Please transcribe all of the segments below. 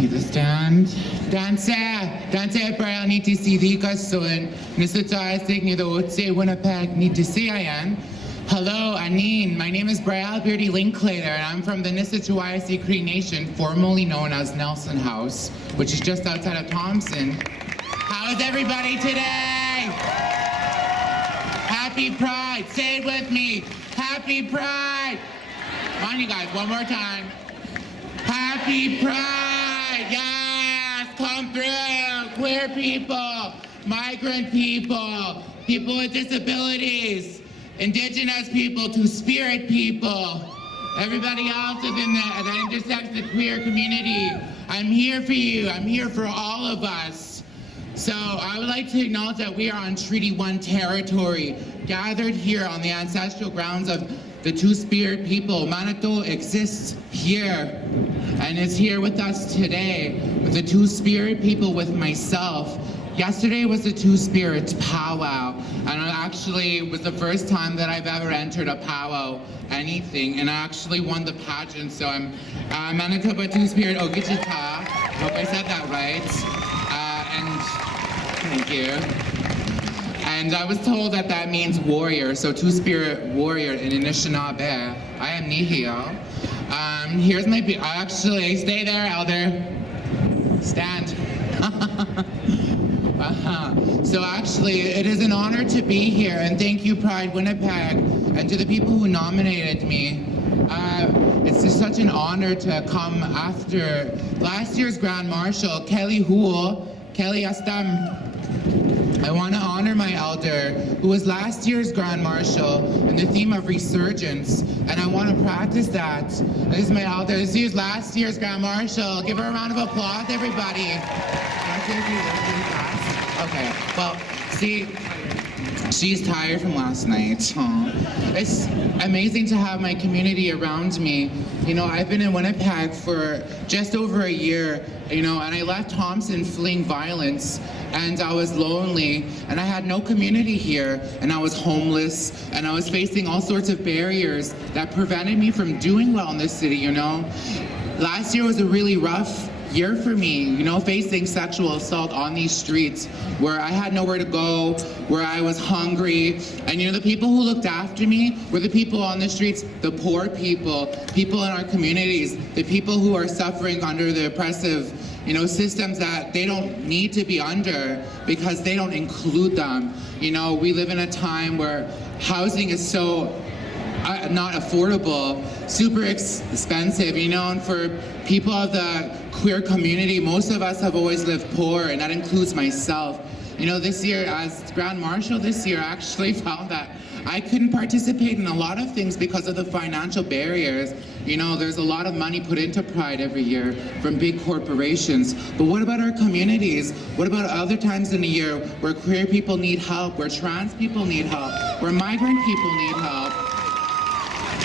need to stand. Danse Braille need to see the Gasun. Nisita Signi the Otse Winnipeg need to see Ian. Hello, Anine. My name is Braille Beardy Linklater, and I'm from the Nisituayasi Cree Nation, formerly known as Nelson House, which is just outside of Thompson. How's everybody today? Happy Pride. Say it with me. Happy Pride. Come on, you guys, one more time. Happy Pride. Yes, come through. Queer people, migrant people, people with disabilities, Indigenous people, Two-Spirit people, everybody else within that intersects the queer community. I'm here for you. I'm here for all of us. So I would like to acknowledge that we are on Treaty 1 territory, gathered here on the ancestral grounds of the Two-Spirit people. Manitou exists here, and is here with us today, with the Two-Spirit people, with myself. Yesterday was the Two-Spirits powwow, and it actually was the first time that I've ever entered a powwow, anything, and I actually won the pageant, so I'm Manitoba Two-Spirit Ogichita. Hope I said that right. Thank you. And I was told that that means warrior, so Two-Spirit warrior in Anishinaabe. I am Nihio. Here's my, actually, stay there, elder. Stand. So actually, it is an honor to be here, and thank you, Pride Winnipeg, and to the people who nominated me. It's just such an honor to come after last year's Grand Marshal, Kelly Huo, Kelly Astam. I want to honor my elder, who was last year's Grand Marshal, in the theme of resurgence, and I want to practice that. This is my elder. This is last year's Grand Marshal. Give her a round of applause, everybody. Okay, well, see, she's tired from last night. Aww. It's amazing to have my community around me. You know, I've been in Winnipeg for just over a year, you know, and I left Thompson fleeing violence, and I was lonely, and I had no community here, and I was homeless, and I was facing all sorts of barriers that prevented me from doing well in this city, you know. Last year was a really rough year for me, you know, facing sexual assault on these streets where I had nowhere to go, where I was hungry. And you know, the people who looked after me were the people on the streets, the poor people, people in our communities, the people who are suffering under the oppressive, you know, systems that they don't need to be under because they don't include them. You know, we live in a time where housing is so not affordable, super expensive, you know, and for people of the queer community, most of us have always lived poor, and that includes myself. You know, this year, as Grand Marshal this year, I actually found that I couldn't participate in a lot of things because of the financial barriers. You know, there's a lot of money put into Pride every year from big corporations. But what about our communities? What about other times in the year where queer people need help, where trans people need help, where migrant people need help?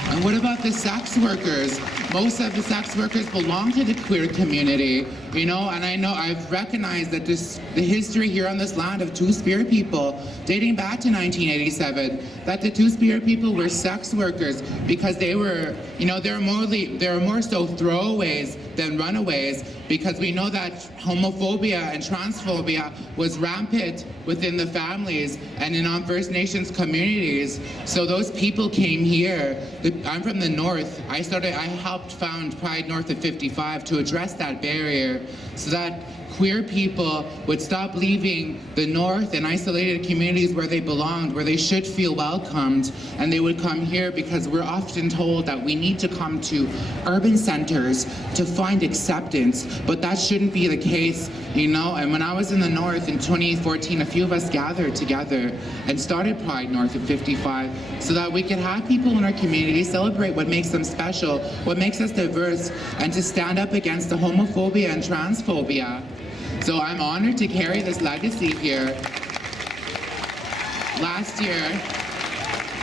And what about the sex workers? Most of the sex workers belong to the queer community, you know, and I know I've recognized that the history here on this land of Two-Spirit people, dating back to 1987, that the Two-Spirit people were sex workers because they were, you know, they were more so throwaways than runaways, because we know that homophobia and transphobia was rampant within the families and in First Nations communities. So those people came here. I'm from the North. I helped found Pride North of 55 to address that barrier so that queer people would stop leaving the North and isolated communities where they belonged, where they should feel welcomed, and they would come here because we're often told that we need to come to urban centers to find acceptance, but that shouldn't be the case, you know. And when I was in the North in 2014, a few of us gathered together and started Pride North of 55 so that we could have people in our community celebrate what makes them special, what makes us diverse, and to stand up against the homophobia and transphobia. So I'm honored to carry this legacy here. Last year,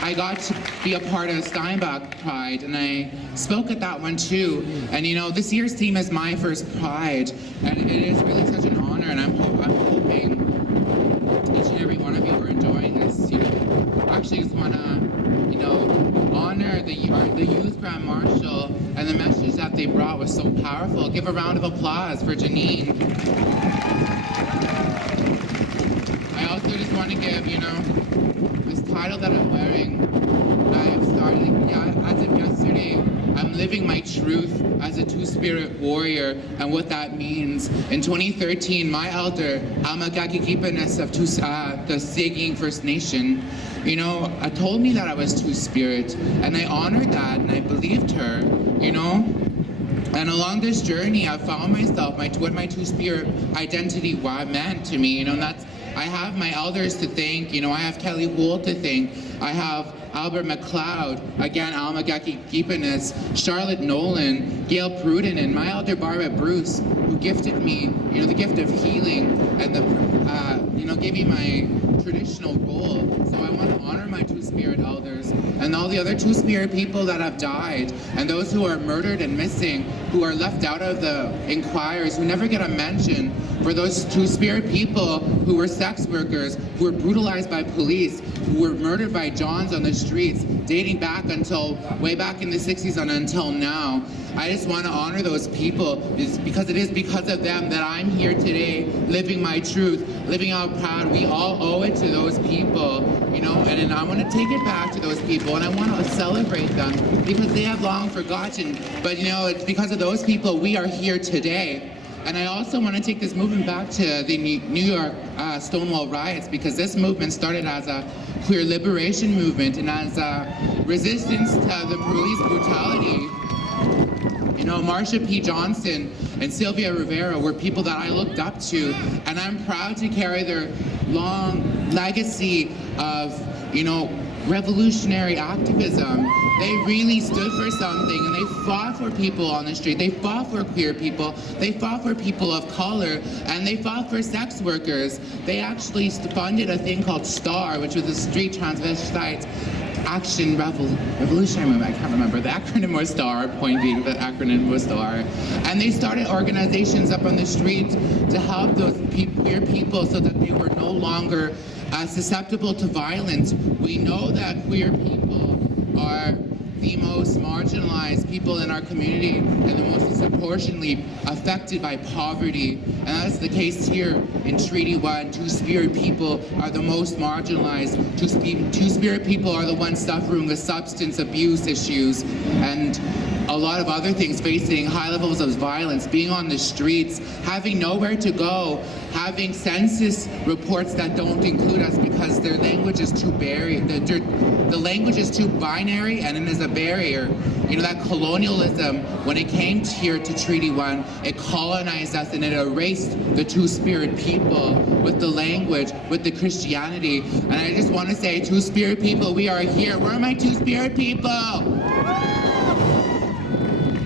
I got to be a part of Steinbach Pride, and I spoke at that one too. And you know, this year's theme is My First Pride, and it is really such an honor, and I'm hoping, you each and every one of you are enjoying this. I actually just want to, honor the youth Grand Marshal, and the message that they brought was so powerful. Give a round of applause for Janine. I also just want to give, this title that I'm wearing. I've started, as of yesterday, I'm living my truth as a two-spirit warrior, and what that means. In 2013, my elder, Amagakikipanes of the Saging First Nation, told me that I was two-spirit, and I honored that, and I believed her, And along this journey, I found myself, what my two-spirit identity meant to me, and that's, I have my elders to thank, I have Kelly Holt to thank, I have Albert McLeod, again, Alma Gakikipanis, Charlotte Nolan, Gail Pruden, and my elder Barbara Bruce, who gifted me, the gift of healing, and gave me my traditional role. So I want to honor my two-spirit elders and all the other two-spirit people that have died, and those who are murdered and missing, who are left out of the inquiries, who never get a mention. For those two-spirit people who were sex workers, who were brutalized by police, who were murdered by Johns on the streets, dating back until way back in the 60s and until now. I just want to honor those people, because it is because of them that I'm here today, living my truth, living out proud. We all owe it to those people, and I want to take it back to those people, and I want to celebrate them because they have long forgotten. But it's because of those people we are here today. And I also want to take this movement back to the New York Stonewall riots, because this movement started as a queer liberation movement and as a resistance to the police brutality. Marsha P. Johnson and Sylvia Rivera were people that I looked up to, and I'm proud to carry their long legacy of, revolutionary activism. They really stood for something, and they fought for people on the street. They fought for queer people. They fought for people of color, and they fought for sex workers. They actually funded a thing called STAR, which was a Street Transvestite Action Revolutionary Movement. I can't remember. The acronym was STAR, point being the acronym was STAR. And they started organizations up on the street to help those queer people so that they were no longer susceptible to violence. We know that queer people are the most marginalized people in our community and the most disproportionately affected by poverty. And that's the case here in Treaty 1. Two-spirit people are the most marginalized. Two-spirit people are the ones suffering with substance abuse issues and a lot of other things, facing high levels of violence, being on the streets, having nowhere to go, having census reports that don't include us because their language is too buried. The language is too binary, and it is a barrier. That colonialism, when it came here to Treaty 1, it colonized us and it erased the two-spirit people with the language, with the Christianity. And I just want to say, two-spirit people, we are here. Where are my two-spirit people?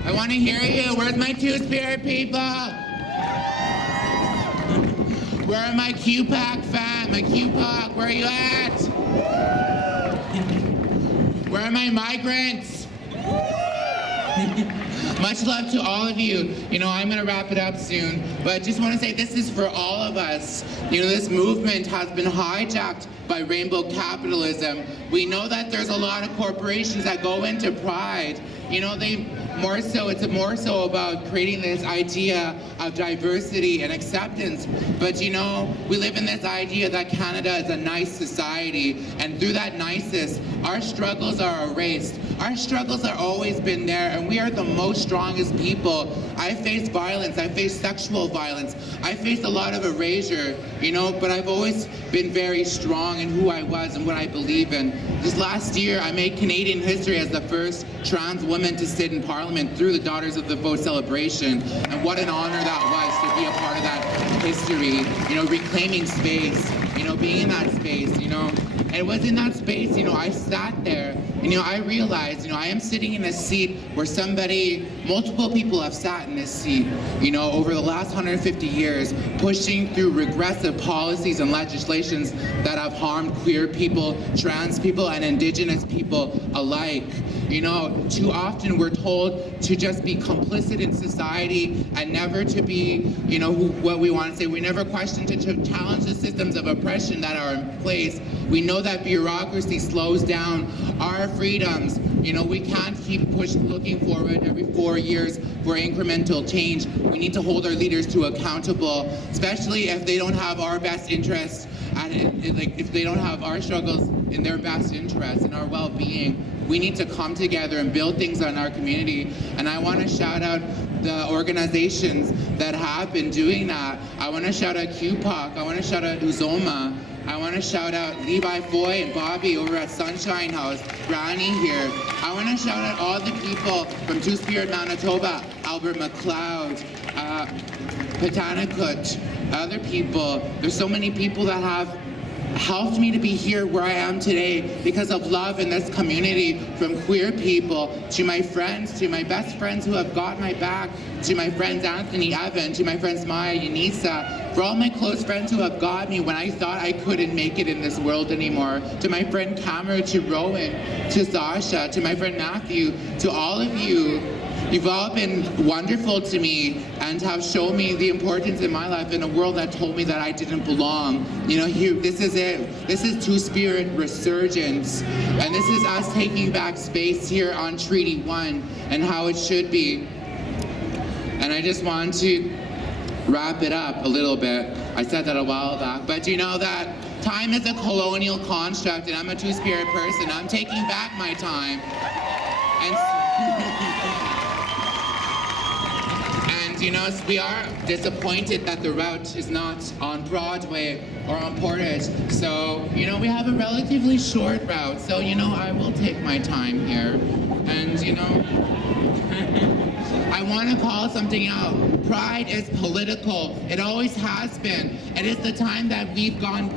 I want to hear you. Where's my two-spirit people? Where are my QPAC fam? My QPAC, where are you at? Where are my migrants? Much love to all of you. I'm going to wrap it up soon, but I just want to say this is for all of us. This movement has been hijacked by rainbow capitalism. We know that there's a lot of corporations that go into Pride. It's more so about creating this idea of diversity and acceptance. But we live in this idea that Canada is a nice society, and through that niceness, our struggles are erased. Our struggles have always been there, and we are the most strongest people. I face violence, I face sexual violence, I face a lot of erasure, but I've always been very strong in who I was and what I believe in. This last year, I made Canadian history as the first trans woman to sit in Parliament through the Daughters of the Vote celebration, and what an honor that was to be a part of that history, reclaiming space, being in that space, And it was in that space, I sat there, and I realized, I am sitting in a seat where multiple people have sat in this seat, over the last 150 years, pushing through regressive policies and legislations that have harmed queer people, trans people, and Indigenous people alike. You know, too often we're told to just be complicit in society and never to be, you know, what we want to say. We never question to challenge the systems of oppression that are in place. We know that bureaucracy slows down our freedoms. You know, we can't keep looking forward every 4 years for incremental change. We need to hold our leaders to accountable, especially if they don't have our best interests, and like if they don't have our struggles in their best interests and our well-being. We need to come together and build things in our community. And I want to shout out the organizations that have been doing that. I want to shout out QPOC. I want to shout out Uzoma. I want to shout out Levi Foy and Bobby over at Sunshine House, Brownie here. I want to shout out all the people from Two Spirit Manitoba, Albert McLeod, Petanakut, other people. There's so many people that have helped me to be here where I am today because of love in this community, from queer people to my friends, to my best friends who have got my back, to my friends Anthony, Evan, to my friends Maya, Yanisa, for all my close friends who have got me when I thought I couldn't make it in this world anymore, to my friend Cameron, to Rowan, to Sasha, to my friend Matthew, to all of you. You've all been wonderful to me and have shown me the importance in my life in a world that told me that I didn't belong. You know, here, this is it. This is Two Spirit resurgence. And this is us taking back space here on Treaty 1 and how it should be. And I just want to wrap it up a little bit. I said that a while back, but you know that time is a colonial construct, and I'm a Two-Spirit person. I'm taking back my time. And you know, we are disappointed that the route is not on Broadway or on Portage. So, you know, we have a relatively short route. So, you know, I will take my time here. And, you know, I want to call something out. Pride is political. It always has been. It is the time that we've come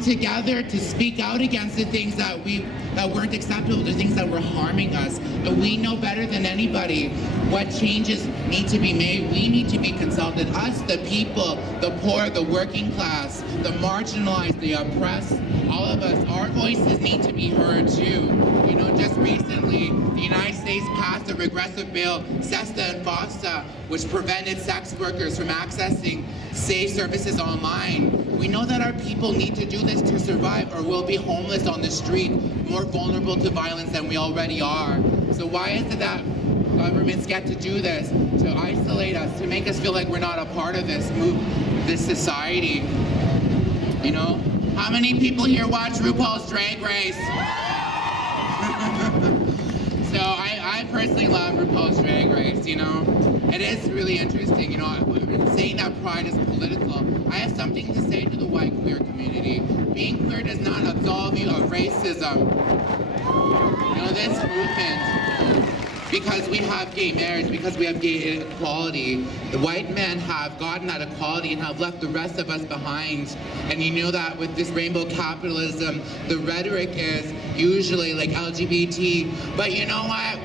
together to speak out against the things that weren't acceptable, the things that were harming us. But we know better than anybody what changes need to be made. We need to be consulted. Us, the people, the poor, the working class, the marginalized, the oppressed, all of us, our voices need to be heard too. You know, just recently, the United States passed a regressive bill, SESTA and FOSTA, which prevented sex workers from accessing safe services online. We know that our people need to do this to survive, or we'll be homeless on the street, more vulnerable to violence than we already are. So why is it that governments get to do this, to isolate us, to make us feel like we're not a part of this society? You know, how many people here watch RuPaul's Drag Race? So I personally love RuPaul's Drag Race, you know. It is really interesting, you know, saying that pride is political. I have something to say to the white queer community. Being queer does not absolve you of racism. You know, this movement, because we have gay marriage, because we have gay equality, the white men have gotten that equality and have left the rest of us behind. And you know that with this rainbow capitalism, the rhetoric is usually like LGBT. But you know what?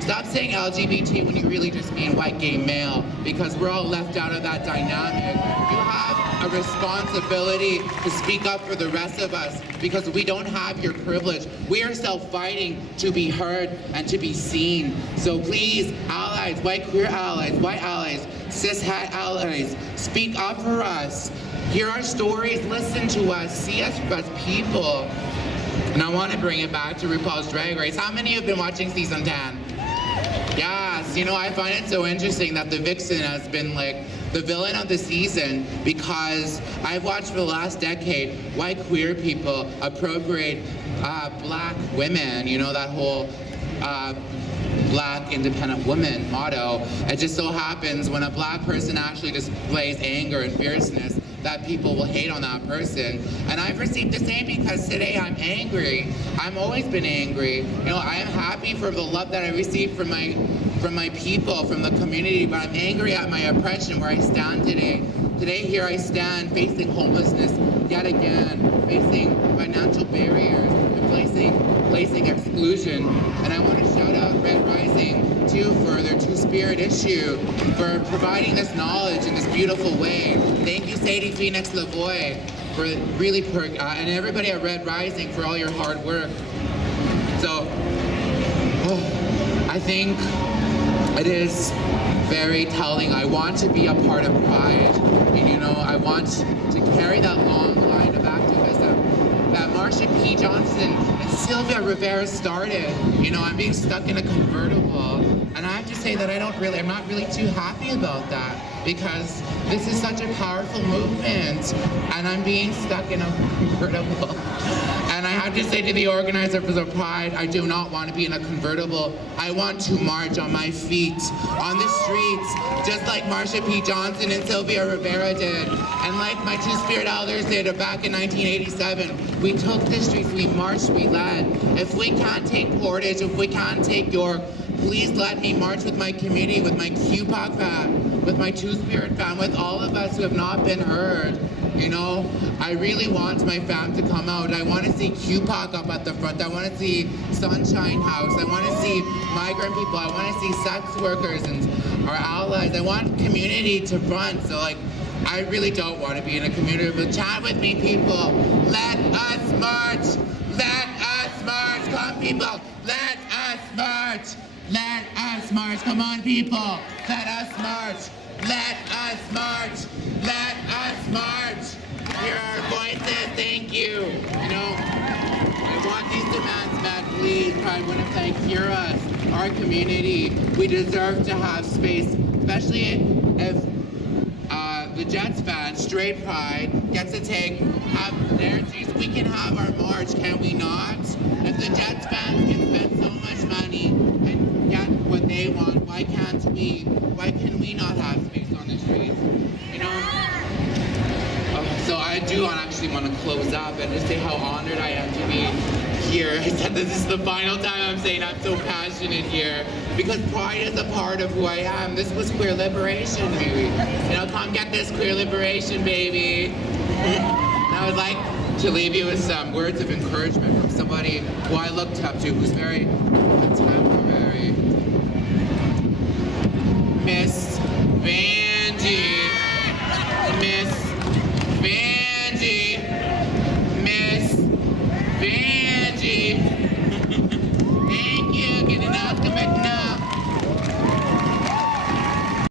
Stop saying LGBT when you really just mean white gay male, because we're all left out of that dynamic. You have a responsibility to speak up for the rest of us, because we don't have your privilege. We are still fighting to be heard and to be seen. So please, allies, white queer allies, white allies, cis-het allies, speak up for us. Hear our stories, listen to us, see us as people. And I want to bring it back to RuPaul's Drag Race. How many have been watching season 10? Yes, you know, I find it so interesting that the vixen has been like the villain of the season, because I've watched for the last decade white queer people appropriate black women, you know, that whole black independent woman motto. It just so happens when a black person actually displays anger and fierceness, that people will hate on that person. And I've received the same, because today I'm angry. I've always been angry. You know, I am happy for the love that I receive from my people, from the community, but I'm angry at my oppression where I stand today. Today here I stand facing homelessness yet again, facing financial barriers, and placing exclusion. And I want to shout out Red Rising too for their Two-Spirit issue, for providing this knowledge in this beautiful way. Thank you, Sadie Phoenix Lavoie, for really, and everybody at Red Rising for all your hard work. So, I think it is very telling. I want to be a part of Pride. And, you know, I want to carry that long line of activism that Marsha P. Johnson and Sylvia Rivera started. You know, I'm being stuck in a convertible. And I have to say that I'm not really too happy about that, because this is such a powerful movement and I'm being stuck in a convertible. And I have to say to the organizers of Pride, I do not want to be in a convertible. I want to march on my feet, on the streets, just like Marsha P. Johnson and Sylvia Rivera did, and like my Two-Spirit elders did back in 1987. We took the streets, we marched, we led. If we can't take Portage, if we can't take York, please let me march with my community, with my QPOC fam, with my Two-Spirit fam, with all of us who have not been heard. You know, I really want my fam to come out. I want to see QPOC up at the front. I want to see Sunshine House. I want to see migrant people. I want to see sex workers and our allies. I want community to front. So, like, I really don't want to be in a community, but chat with me, people. Let us march. Let us march. Come, people. Let us march. Let us march. Come on, people. Let us march. Let us march. Let us march. Hear our voices. Thank you. You know, I want these demands met, please. Pride Winnipeg, hear us. Our community. We deserve to have space, especially if the Jets fans, Straight Pride, gets to have their seats. We can have our march, can we not? If the Jets fans can spend so much money and get what they want, why can't we? Why can we not have space on the streets? You know? So I do actually want to close up and just say how honored I am to be here. I said this is the final time I'm saying I'm so passionate here, because Pride is a part of who I am. This was queer liberation, baby. You know, come get this queer liberation, baby. And I would like to leave you with some words of encouragement from somebody who I looked up to, who's very contemporary. Miss Vanjie. Miss Vanjie. Miss Vanjie.